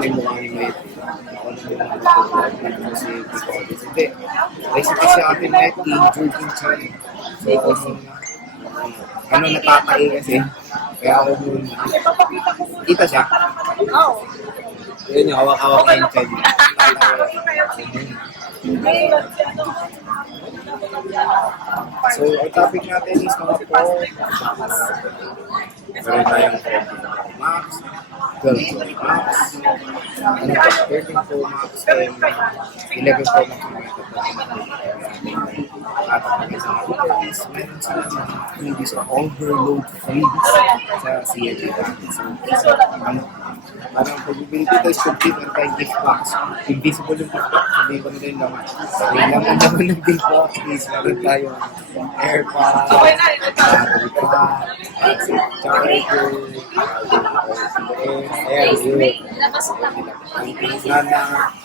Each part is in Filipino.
ni mukha ni Met. Ako na yung mag-vlog dito si Picolis. Hindi. Basically si Ate Met, injured yung chan. So ako muna. Ano natatay kasi. Kaya ako muna. Kita siya? Oo. Yun yung hawak-hawak na yung chan. So, ang topic natin is mga Pro Max. Meron tayong Max, 12 Pro Max, ano pa, 13 Pro Max, and 11 Pro Max na ito. At ang isang is meron sila ng freebies or overload freebies sa CLG natin. So, ano, parang pag bibili dito is complete na tayong gift box. Invisible yung gift box, sabihin ko na rin naman. So, yung laman naman ng gift box is meron tayong AirPods, charger, ayan, yun.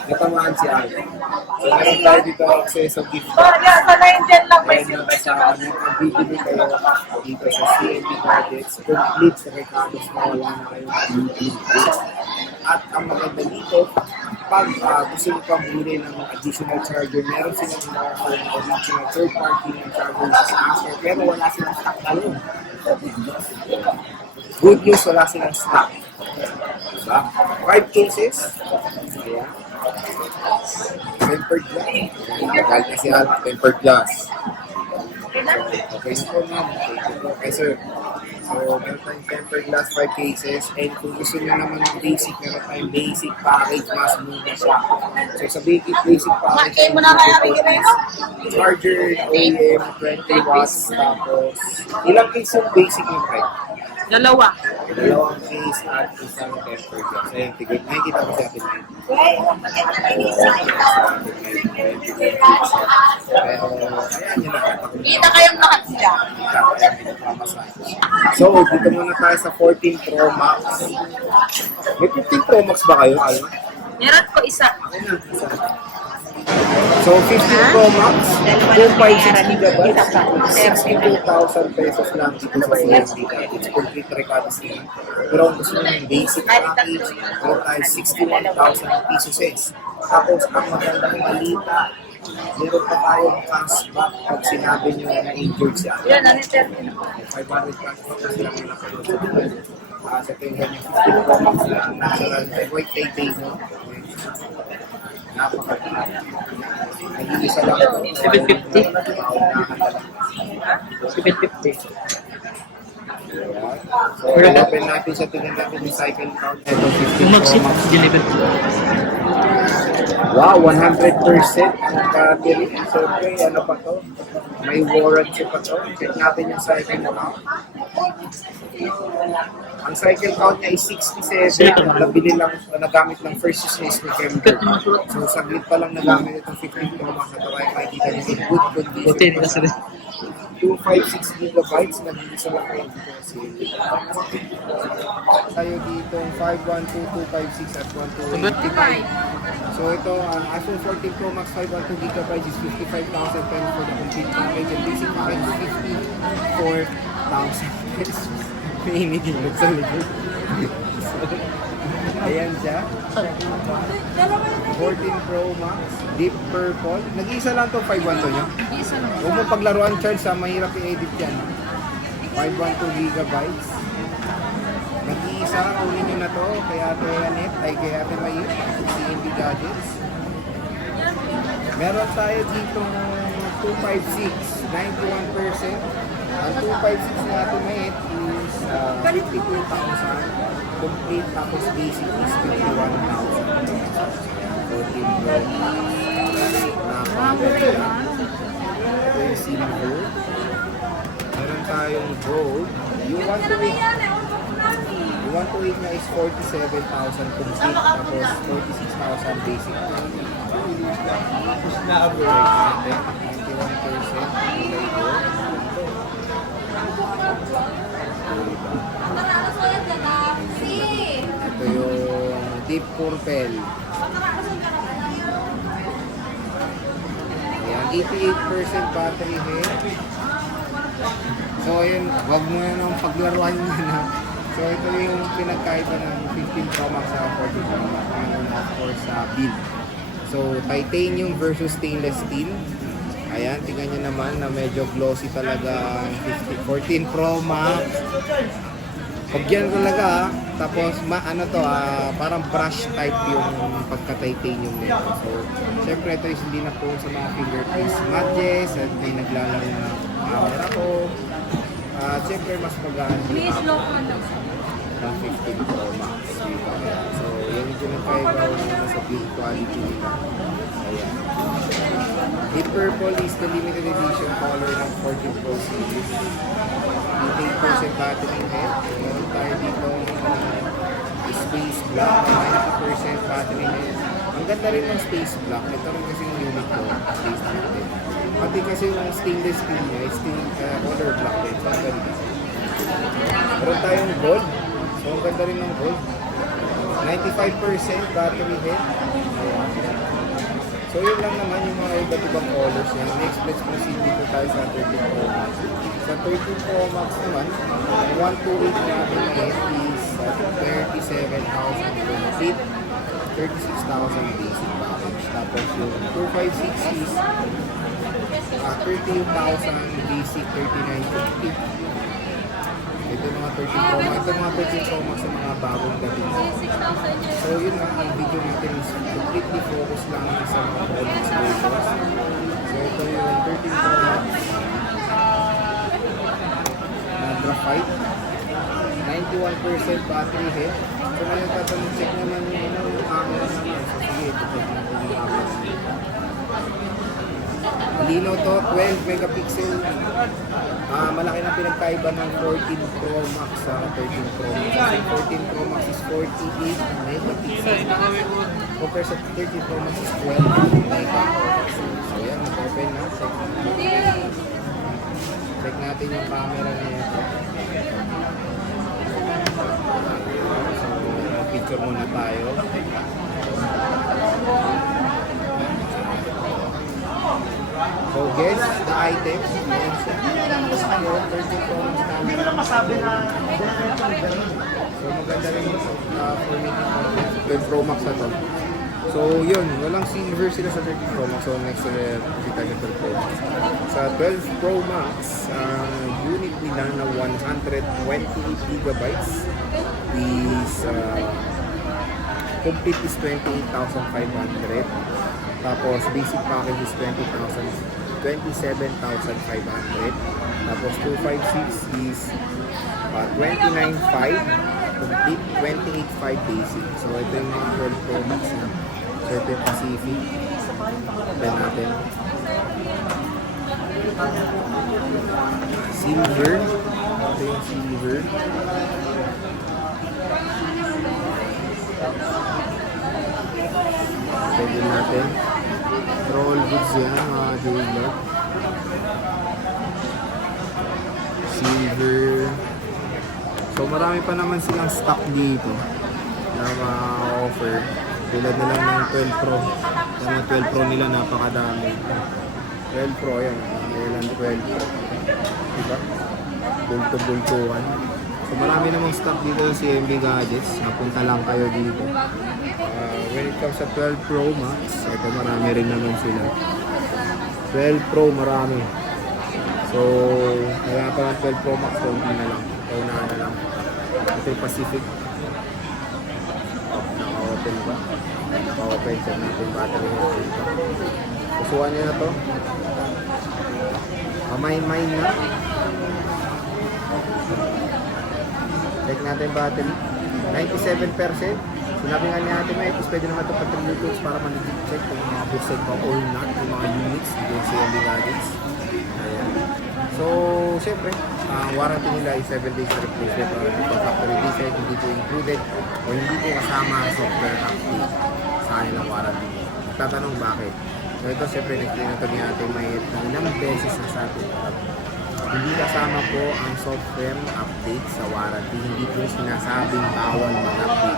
Natamaan si Alvin. So, meron tayo dito access sa gift box. Ayan yung kasama niyo. Kung bibili kayo dito sa CNB Gadgets, complete sa recados na wala na kayong bibili. At ang maganda dito, pag gusto nyo pang bumili ng additional charger, meron silang offer ng original third party ng charger sa Acer, pero wala silang stock talon. Good news, wala silang stock. Diba? 5 cases. Ayan. Tempered glass. Kahit na si Al, tempered glass. Okay na po ma'am. Okay sir. So, meron tayong tempered glass 5 cases. And kung gusto nyo naman ng basic, meron tayong basic package. Mas muna siya. So, sa basic package, charger, OEM, 20 watts. Tapos, ilang case yung basic yung price? Dalawa. Dalawang case at isang tempered glass. Ayun, tigil. Nakikita ko sa atin na yun. Pero, ayan yun na. Kita kayong lahat siya. So, dito muna tayo sa 14 Pro Max. May 15 Pro Max ba kayo? Alam? Meron ko isa. So, 15 Pro Max, 256 gigabytes, 62,000 pesos lang dito sa CSD. It's complete recados nila. Pero kung gusto nyo yung basic package, meron tayo 61,000 pesos. Tapos, ang magandang balita, meron pa tayong cashback pag sinabi nyo na injured siya. Yan, ano yung 500 cashback kasi lang nila kayo. Sa tingnan yung 15 Pro Max na natural white titanium mo. Napakaganda. Nag-iisa lang. 750. 750. So, open natin siya. Tingnan natin yung cycle count. Ito, 15 Pro Max. Wow, 100% ang battery. So, okay, ano pa to? May warranty pa to. Check natin yung cycle count. Ang cycle count niya is 67. Nabili lang, nagamit lang first use ni Kemper. So, saglit pa lang nagamit itong 15 Pro Max na tayo. Makikita niyo in good condition. 256 gigabytes, nag-iisa lang kayo dito kasi tayo dito 512256 at 1285. So ito, ang iPhone 14 Pro Max 512 gigabytes is 55,000 pesos for the complete package and basic package is 54,000 pesos. May inigilot sa likod. So, ayan siya. 14 Pro Max, Deep Purple. Nag-iisa lang itong 512 nyo? Huwag mo paglaruan charge sa mahirap i-edit yan. 512 gigabytes. Nag-iisa, kunin nyo na to kay Ate Anet, ay kay Ate May, CNB Gadgets. Meron tayo dito 256, 91%. Ang 256 na Ate May is 52,000. Complete tapos basic is 51,000. 14 Pro Max. Napakaganda. Ito yung silver. Meron tayong gold. Yung 128 na is 47,000 complete tapos 46,000 basic. Tapos na-upgrade natin. 91% kulay gold. Ito yung Deep Purple. Ayan, 88% battery health. So ayun, wag mo yan ang paglaruan nyo na. So So ito yung pinagkaiba ng 15 Pro Max sa 14 Pro Max. Ngayon, of course, sa build. So titanium versus stainless steel. Ayan, tingnan nyo naman na medyo glossy talaga ang 14 Pro Max. Pagyan talaga ha. Tapos ano to, parang brush type yung pagka-titanium nito. So, syempre ito is hindi na po sa mga fingerprint smudges at may naglalaro na camera ko. At syempre mas magaan yung ng 15 Pro Max dito. So, yan yung pinagkaibaw na sa build quality nito. Ayan. Deep Purple is the limited edition color ng 14 Pro series. 88% battery health. Meron tayo dito Space Black na 90% battery health. Ang ganda rin ng Space Black. Ito rin kasi yung unit ko. Space Black din. Pati kasi yung stainless steel niya is still color black din. So, ang ganda. Meron tayong gold. So, ang ganda rin ng gold. 95% battery health. Ayan. So yun lang naman yung mga iba't ibang colors yan. Next, let's proceed dito tayo sa 13 Pro Max. Sa 13 Pro Max naman, 128 natin ngayon is 37,000 complete, 36,000 basic package. Tapos yung 256 is 13,000 basic, 39,50. Ito mga 13 Pro Max. Ito mga 13 Pro Max sa mga bagong dating. So yun nga, ang video natin is completely focus lang sa mga Pro Max versions. So ito yung 13 Pro Max na graphite. 91% battery health. So ngayon tatanong check naman yung camera naman. So sige, ito check natin yung camera. Lino to, 12 megapixel. Malaki na pinagkaiba ng 14 Pro Max sa 13 Pro Max. Yung 14 Pro Max is 48 megapixel. Compared sa 13 Pro Max is 12 megapixel. So yan, open na. Check natin yung camera niya. So, picture muna tayo. So guess the items. Ayan siya. So 13 Pro Max camera. So maganda rin for making content. 12 Pro Max na to. So yun, walang silver sila sa 13 Pro Max. So next kita niya 12 Pro Max. Sa 12 Pro Max, ang unit nila na 128 gigabytes is complete is 28,500. Tapos basic package is 27,500. Tapos 256 is 29,500. Complete 28,500 basic. So ito yung mga 12 Pro Max na Certain Pacific. Then natin silver. Ito yung silver. Pwede natin. Roll goods yan, mga jeweler. Silver. So marami pa naman silang stock dito na ma-offer. Tulad na lang ng 12 Pro. Yung 12 Pro nila napakadami. 12 Pro yan. Mayroon 12 Pro. Diba? Bulto-bultuan. So marami namang stock dito sa CMB Gadgets. Napunta lang kayo dito. When it comes sa 12 Pro Max, ito marami rin naman sila. 12 Pro marami. So, wala pa ng 12 Pro Max, so hindi na lang. Paunahan na lang. Ito yung Pacific. Naka-open ba? Naka-open. Check natin battery dito. Kusuhan nyo na to. Mine na. Check natin battery. 97%. Sinabi nga niya natin na ito, pwede naman ito pa-tribute para man-legit check kung mga boosted pa or not, yung mga units dito sa CMB Gadgets. Ayan. So, syempre, warranty nila ay 7 days na replacement or factory defect, hindi po included o hindi po kasama software update sa kanilang warranty. Tatanong bakit? So, ito syempre, nagtinatag niya natin may ilang beses na sa atin. Hindi kasama po ang software update sa warranty. Hindi po sinasabing bawal mag-update.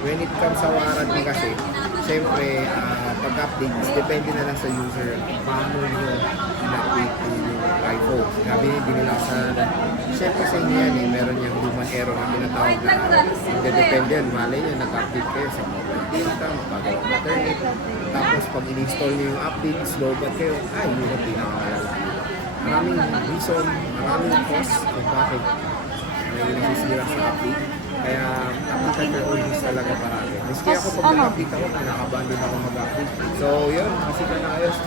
When it comes sa warranty kasi, syempre, pag-update, depende na lang sa user paano nyo in-update po yung iPhone. Sabi niya, hindi nila sa siyempre sa inyo yan, meron yung human error na tinatawag na hindi-depende yan. Malay niya, nag-update kayo sa mobile data, mabagal ang internet. Tapos pag in-install niyo yung update, slow ba't kayo, yun ang pinakamalala. Maraming reason, maraming cause kung bakit may nasisira sa update. Kaya nakita na always talaga parati. Miski ako pag nag-update ako, pinakabahan din ako mag-update. So yun, kasi ka na kayo sa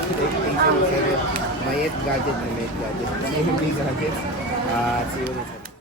May gadget. May gadget. May gadget. At see you next time.